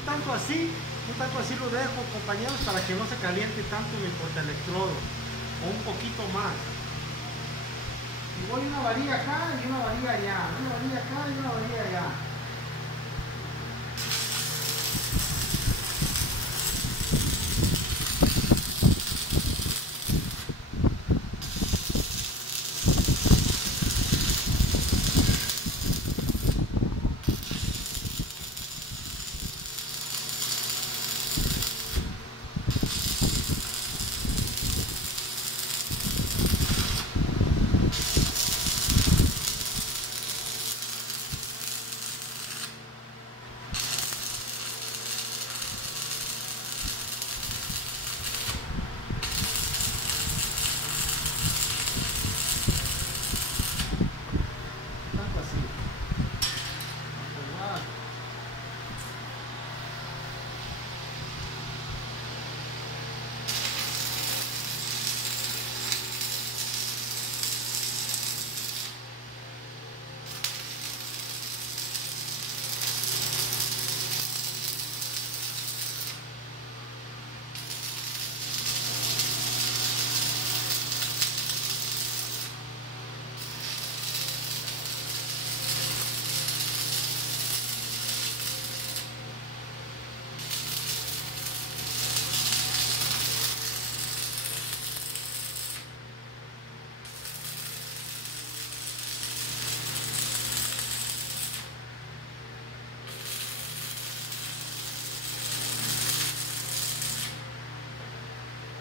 un tanto así lo dejo, compañeros, para que no se caliente tanto mi portaelectrodo, o un poquito más. Y voy una varilla acá y una varilla allá, una varilla acá y una varilla allá.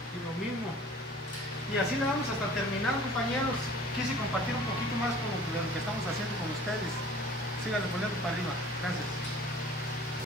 Y lo mismo. Y así le vamos hasta terminar, compañeros. Quise compartir un poquito más con lo que estamos haciendo con ustedes. Síganle poniendo para arriba. Gracias.